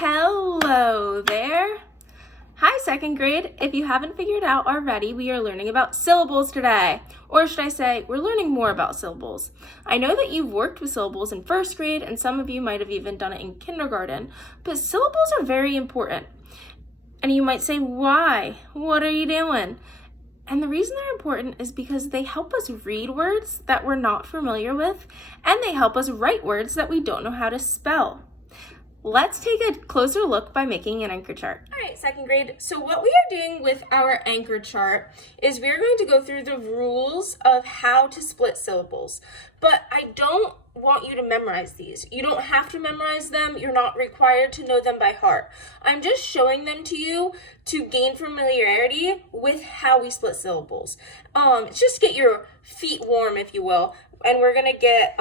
Hello there. Hi, second grade. If you haven't figured out already, we are learning about syllables today. Or should I say, we're learning more about syllables. I know that you've worked with syllables in first grade, and some of you might have even done it in kindergarten, but syllables are very important. And you might say, why? What are you doing? And the reason they're important is because they help us read words that we're not familiar with, and they help us write words that we don't know how to spell. Let's take a closer look by making an anchor chart. All right, second grade. So what we are doing with our anchor chart is we're going to go through the rules of how to split syllables. But I don't want you to memorize these. You don't have to memorize them. You're not required to know them by heart. I'm just showing them to you to gain familiarity with how we split syllables. It's just get your feet warm, if you will. And we're going to get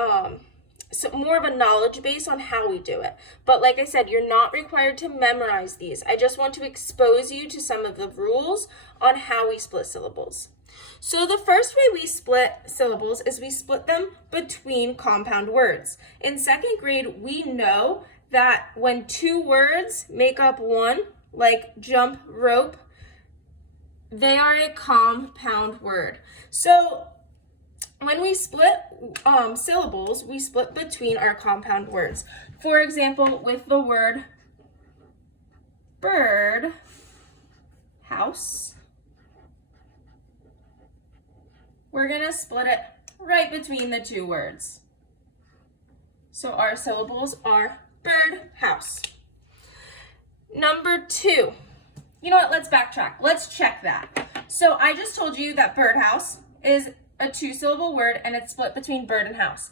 so more of a knowledge base on how we do it. But like I said, you're not required to memorize these. I just want to expose you to some of the rules on how we split syllables. So the first way we split syllables is we split them between compound words. In second grade, we know that when two words make up one, like jump, rope, they are a compound word. So when we split syllables, we split between our compound words. For example, with the word bird, house, we're going to split it right between the two words. So our syllables are bird, house. Number two. You know what? Let's backtrack. Let's check that. So I just told you that birdhouse is a two-syllable word, and it's split between bird and house.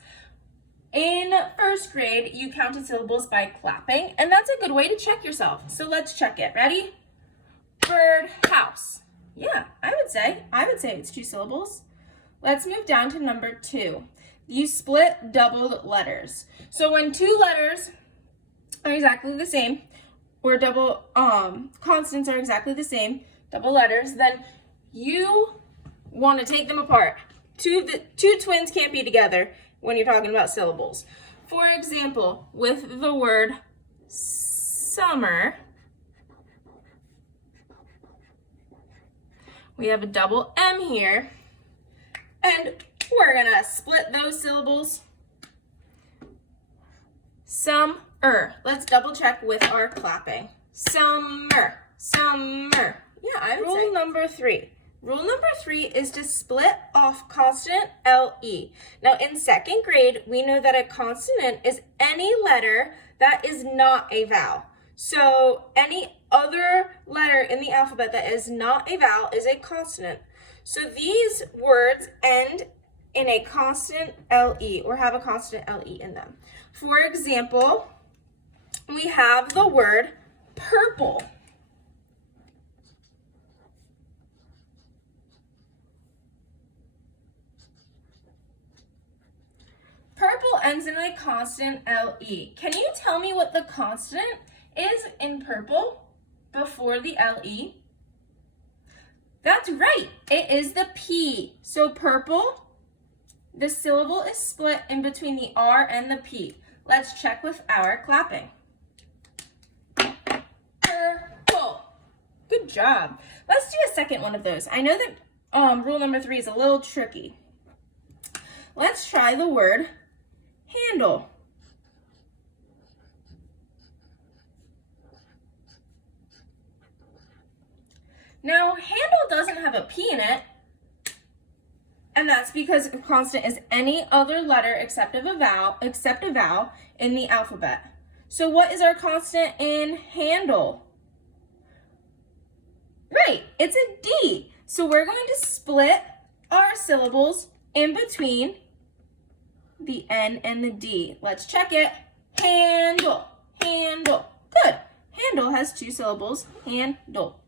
In first grade, you counted syllables by clapping, and that's a good way to check yourself. So let's check it. Ready? Bird, house. Yeah, I would say it's two syllables. Let's move down to number two. You split doubled letters. So when two letters are exactly the same, or double consonants are exactly the same, double letters, then you want to take them apart. Two twins can't be together when you're talking about syllables. For example, with the word summer, we have a double M here, and we're gonna split those syllables. Summer. Let's double check with our clapping. Summer, summer. Yeah, I would say. Rule number three. Rule number three is to split off consonant LE. Now in second grade, we know that a consonant is any letter that is not a vowel. So any other letter in the alphabet that is not a vowel is a consonant. So these words end in a consonant LE or have a consonant LE in them. For example, we have the word purple. Purple ends in a consonant LE. Can you tell me what the consonant is in purple before the LE? That's right, it is the P. So purple, the syllable is split in between the R and the P. Let's check with our clapping. Purple. Good job. Let's do a second one of those. I know that rule number three is a little tricky. Let's try the word handle. Now, handle doesn't have a P in it, and that's because a consonant is any other letter except a vowel in the alphabet. So what is our consonant in handle? Right, it's a D. So we're going to split our syllables in between the N and the D. Let's check it. Handle, handle. Good. Handle has two syllables. Handle.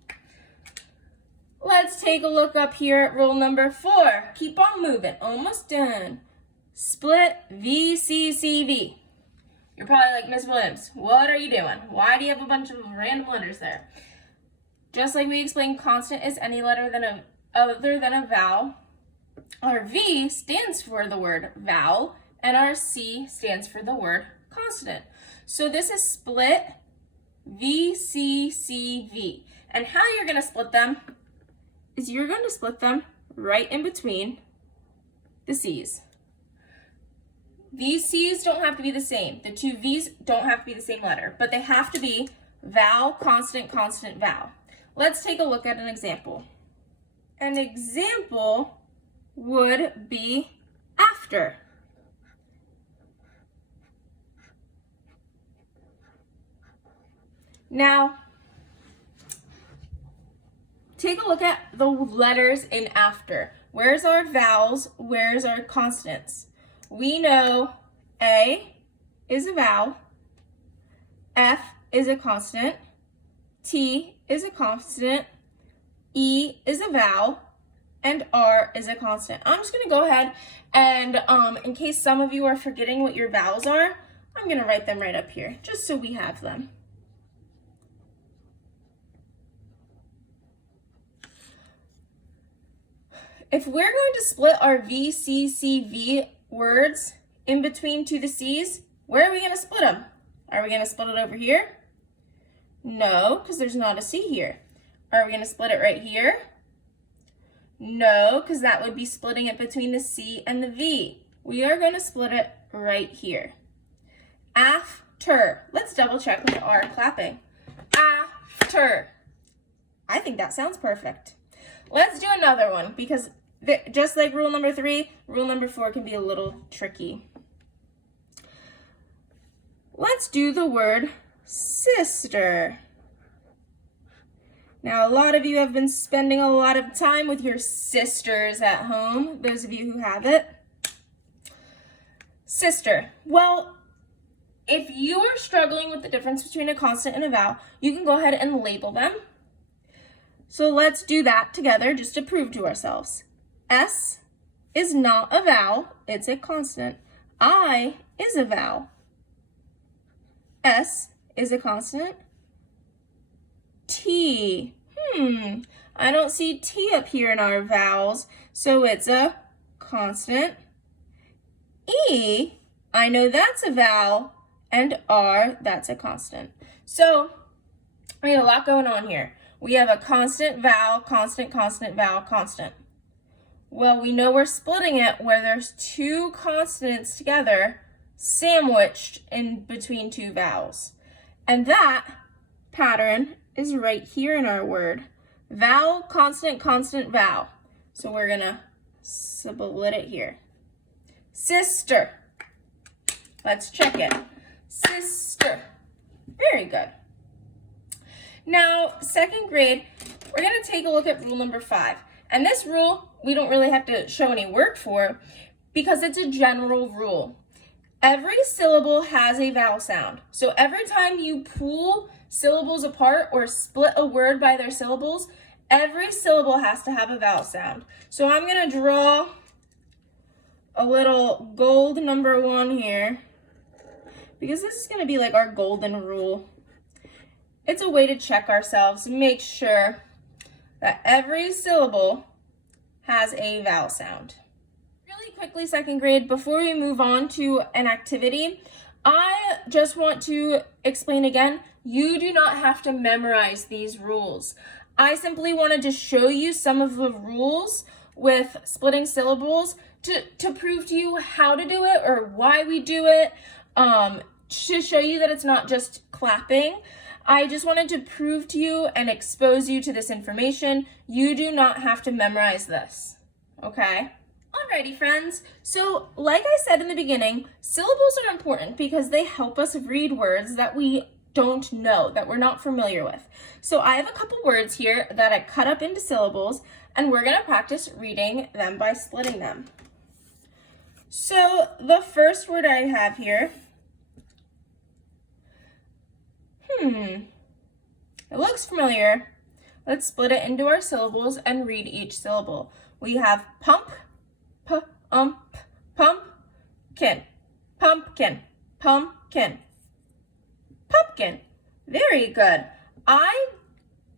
Let's take a look up here at rule number four. Keep on moving. Almost done. Split VCCV. You're probably like, Miss Williams, what are you doing? Why do you have a bunch of random letters there? Just like we explained, consonant is any letter other than a vowel. Our V stands for the word vowel, and our C stands for the word consonant. So this is split V, C, C, V. And how you're going to split them is you're going to split them right in between the C's. These C's don't have to be the same. The two V's don't have to be the same letter, but they have to be vowel, consonant, consonant, vowel. Let's take a look at an example. An example would be after. Now, take a look at the letters in after. Where's our vowels? Where's our consonants? We know A is a vowel, F is a consonant, T is a consonant, E is a vowel, and R is a consonant. I'm just going to go ahead and, in case some of you are forgetting what your vowels are, I'm going to write them right up here, just so we have them. If we're going to split our V, C, C, V words in between to the C's, where are we going to split them? Are we going to split it over here? No, because there's not a C here. Are we going to split it right here? No, because that would be splitting it between the C and the V. We are going to split it right here. After. Let's double check with our clapping. After. I think that sounds perfect. Let's do another one because just like rule number 3, rule number 4 can be a little tricky. Let's do the word sister. Now, a lot of you have been spending a lot of time with your sisters at home, those of you who have it. Sister. Well, if you are struggling with the difference between a consonant and a vowel, you can go ahead and label them. So let's do that together just to prove to ourselves. S is not a vowel, it's a consonant. I is a vowel. S is a consonant. T. I don't see T up here in our vowels, so it's a consonant. E, I know that's a vowel, and R, that's a consonant. So we have a lot going on here. We have a constant, vowel, constant, consonant, vowel, constant. Well, we know we're splitting it where there's two consonants together sandwiched in between two vowels. And that pattern is right here in our word. Vowel, consonant, consonant, vowel. So we're going to split it here. Sister. Let's check it. Sister. Very good. Now, second grade, we're going to take a look at rule number 5. And this rule, we don't really have to show any work for because it's a general rule. Every syllable has a vowel sound. So every time you pull syllables apart or split a word by their syllables, every syllable has to have a vowel sound. So I'm going to draw a little gold number 1 here because this is going to be like our golden rule. It's a way to check ourselves, make sure that every syllable has a vowel sound. Really quickly, second grade, before we move on to an activity, I just want to explain again, you do not have to memorize these rules. I simply wanted to show you some of the rules with splitting syllables to prove to you how to do it or why we do it, to show you that it's not just clapping. I just wanted to prove to you and expose you to this information. You do not have to memorize this, okay? Alrighty, friends. So, like I said in the beginning, syllables are important because they help us read words that we don't know, that we're not familiar with. So I have a couple words here that I cut up into syllables, and we're going to practice reading them by splitting them. So the first word I have here, it looks familiar. Let's split it into our syllables and read each syllable. We have pump, pumpkin, pumpkin, pumpkin, pumpkin. Very good. I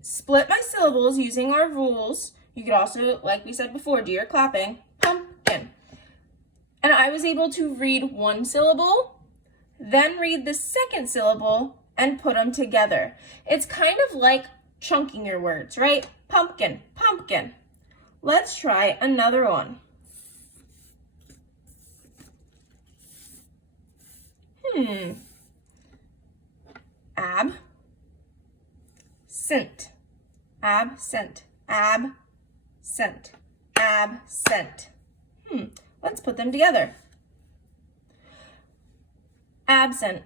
split my syllables using our rules. You could also, like we said before, do your clapping. Pumpkin. And I was able to read one syllable, then read the second syllable, and put them together. It's kind of like chunking your words, right? Pumpkin, pumpkin. Let's try another one. Absent, absent, absent, absent. Let's put them together. Absent,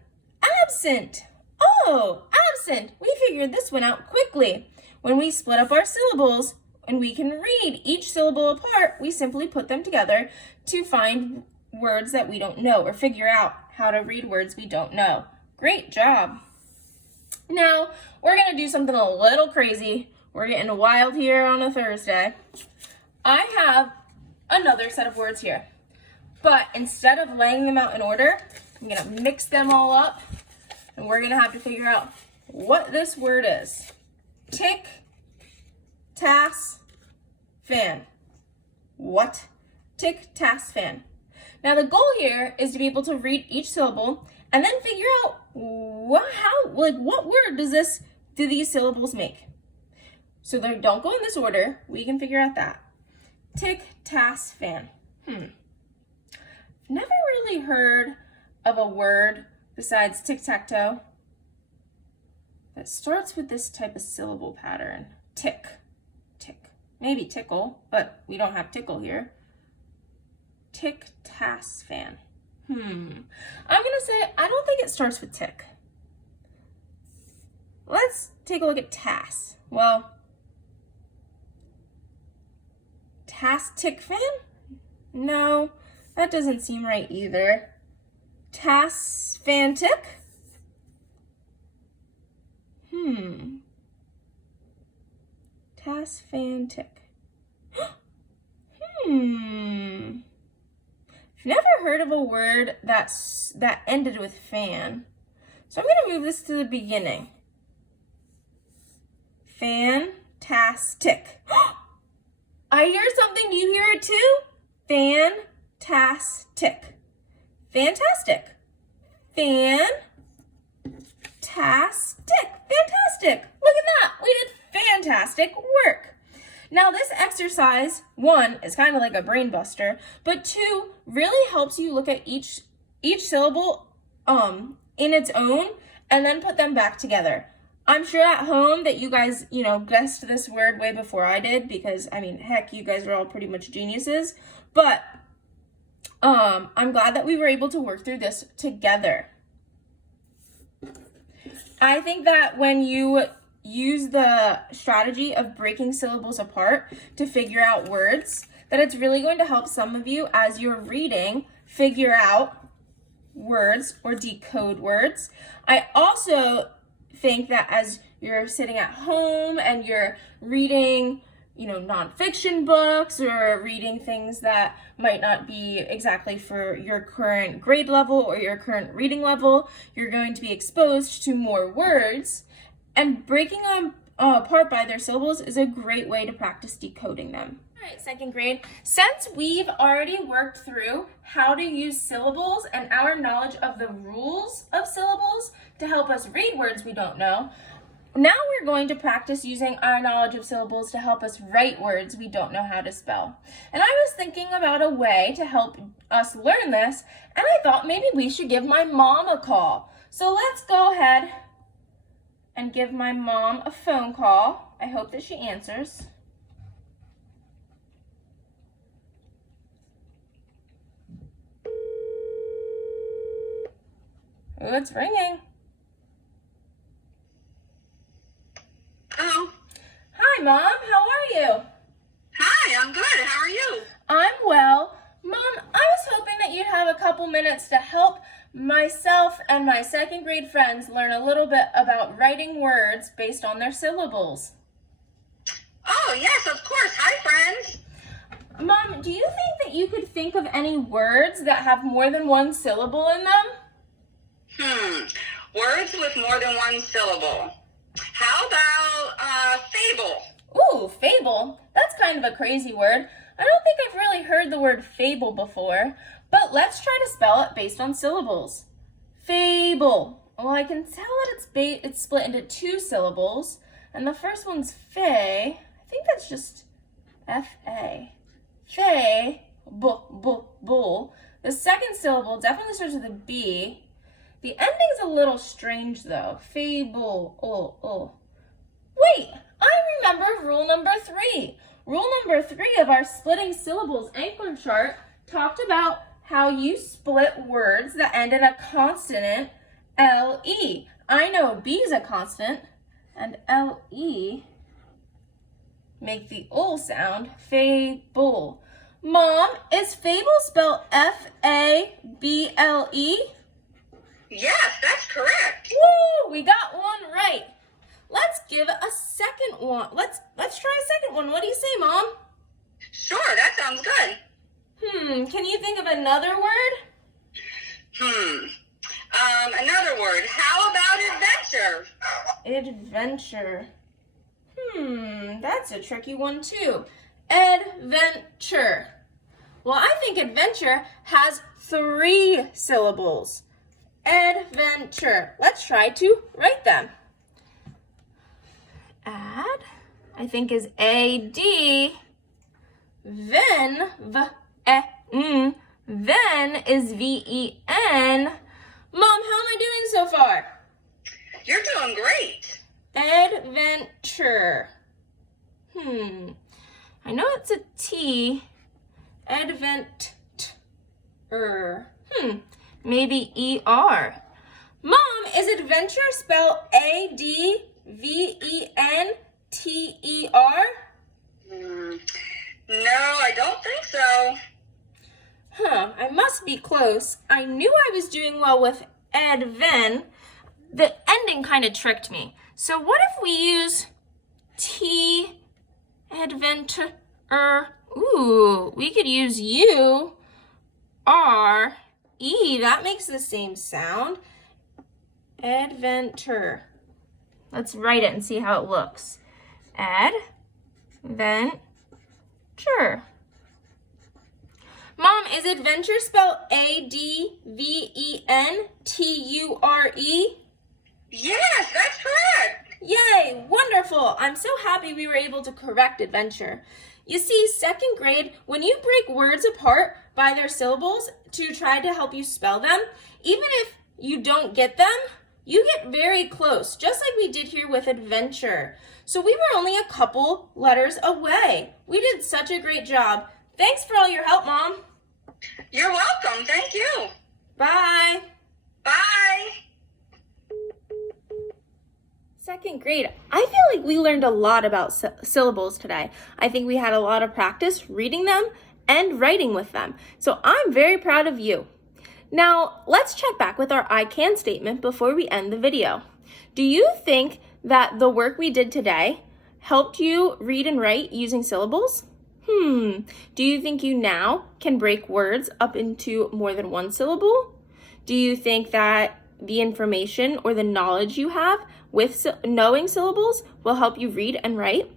absent. Oh, absent. We figured this one out quickly. When we split up our syllables and we can read each syllable apart, we simply put them together to find words that we don't know or figure out how to read words we don't know. Great job. Now, we're going to do something a little crazy. We're getting wild here on a Thursday. I have another set of words here, but instead of laying them out in order, I'm going to mix them all up, and we're going to have to figure out what this word is. Tick, tass, fan. What? Tick, tass, fan. Now the goal here is to be able to read each syllable and then figure out what word do these syllables make. So they don't go in this order. We can figure out that. Tick, tass, fan. Never really heard of a word besides tic-tac-toe that starts with this type of syllable pattern. Tick, tick. Maybe tickle, but we don't have tickle here. Tick, tass, fan. I'm gonna say, I don't think it starts with tick. Let's take a look at tass. Well, tass, tick, fan? No, that doesn't seem right either. Tass, fan, tick? Tass, fan, tick. I've never heard of a word that ended with fan. So I'm going to move this to the beginning. Fantastic. I hear something. Do you hear it too? Fantastic. Fantastic. Fantastic. Fantastic. Look at that. We did fantastic work. Now this exercise, 1, is kind of like a brain buster, but 2 really helps you look at each syllable in its own and then put them back together. I'm sure at home that you guys, guessed this word way before I did because, heck, you guys are all pretty much geniuses. But I'm glad that we were able to work through this together. I think that when you use the strategy of breaking syllables apart to figure out words, that it's really going to help some of you as you're reading figure out words or decode words. I also think that as you're sitting at home and you're reading, nonfiction books or reading things that might not be exactly for your current grade level or your current reading level, you're going to be exposed to more words. And breaking them apart by their syllables is a great way to practice decoding them. All right, 2nd grade, since we've already worked through how to use syllables and our knowledge of the rules of syllables to help us read words we don't know, now we're going to practice using our knowledge of syllables to help us write words we don't know how to spell. And I was thinking about a way to help us learn this, and I thought maybe we should give my mom a call. So let's go ahead and give my mom a phone call. I hope that she answers. Oh, it's ringing. Hello. Hi, Mom. How are you? Hi, I'm good. How are you? I'm well. Mom, I was hoping that you'd have a couple minutes to help myself and my 2nd grade friends learn a little bit about writing words based on their syllables. Oh, yes, of course. Hi, friends. Mom, do you think that you could think of any words that have more than one syllable in them? Words with more than one syllable. How about fable? Ooh, fable. That's kind of a crazy word. I don't think I've really heard the word fable before, but let's try to spell it based on syllables. Fable. Well, I can tell that it's split into two syllables, and the first one's fay. I think that's just F-A. Fay, bull. The second syllable definitely starts with a B. The ending's a little strange though. Fable, Wait, I remember rule number 3. Rule number 3 of our splitting syllables anchor chart talked about how you split words that end in a consonant, L-E. I know B is a consonant, and L-E make the ul sound, fable. Mom, is fable spelled F-A-B-L-E? Yes, that's correct. Woo! We got one right. Let's give it a second one. Let's try a second one. What do you say, Mom? Sure, that sounds good. Can you think of another word? Another word. How about adventure? Adventure. That's a tricky one too. Adventure. Well, I think adventure has 3 syllables. Adventure. Let's try to write them. Ad, I think is A-D. Then, V-E-N. Then is V-E-N. Mom, how am I doing so far? You're doing great. Adventure. I know it's a T. Adventure. Maybe E-R. Mom, is adventure spelled A-D-V-E-N-T-E-R? No, I don't think so. I must be close. I knew I was doing well with adven. The ending kind of tricked me. So what if we use T, adventure? Ooh, we could use U, R, E. That makes the same sound. Adventure. Let's write it and see how it looks. Adventure. Mom, is adventure spelled A-D-V-E-N-T-U-R-E? Yes, that's correct. Yay, wonderful. I'm so happy we were able to correct adventure. You see, second grade, when you break words apart by their syllables to try to help you spell them, even if you don't get them, you get very close, just like we did here with adventure. So we were only a couple letters away. We did such a great job. Thanks for all your help, Mom. You're welcome. Thank you. Bye. Bye. Second grade, I feel like we learned a lot about syllables today. I think we had a lot of practice reading them and writing with them. So I'm very proud of you. Now, let's check back with our I can statement before we end the video. Do you think that the work we did today helped you read and write using syllables? Do you think you now can break words up into more than one syllable? Do you think that the information or the knowledge you have with knowing syllables will help you read and write?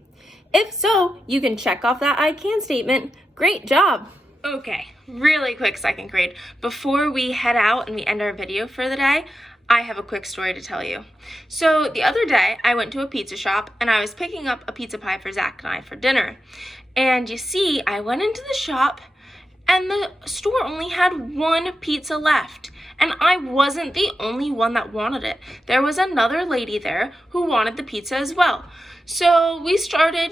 If so, you can check off that I can statement. Great job. Okay, really quick second grade. Before we head out and we end our video for the day, I have a quick story to tell you. So the other day, I went to a pizza shop and I was picking up a pizza pie for Zach and I for dinner. And you see, I went into the shop and the store only had one pizza left. And I wasn't the only one that wanted it. There was another lady there who wanted the pizza as well. So we started,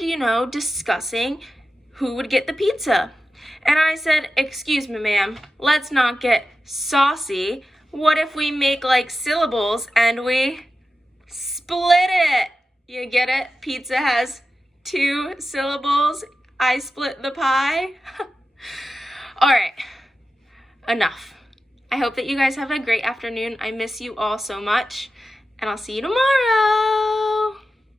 discussing who would get the pizza. And I said, excuse me, ma'am, let's not get saucy. What if we make like syllables and we split it? You get it? Pizza has 2 syllables. I split the pie. All right, enough. I hope that you guys have a great afternoon. I miss you all so much, and I'll see you tomorrow.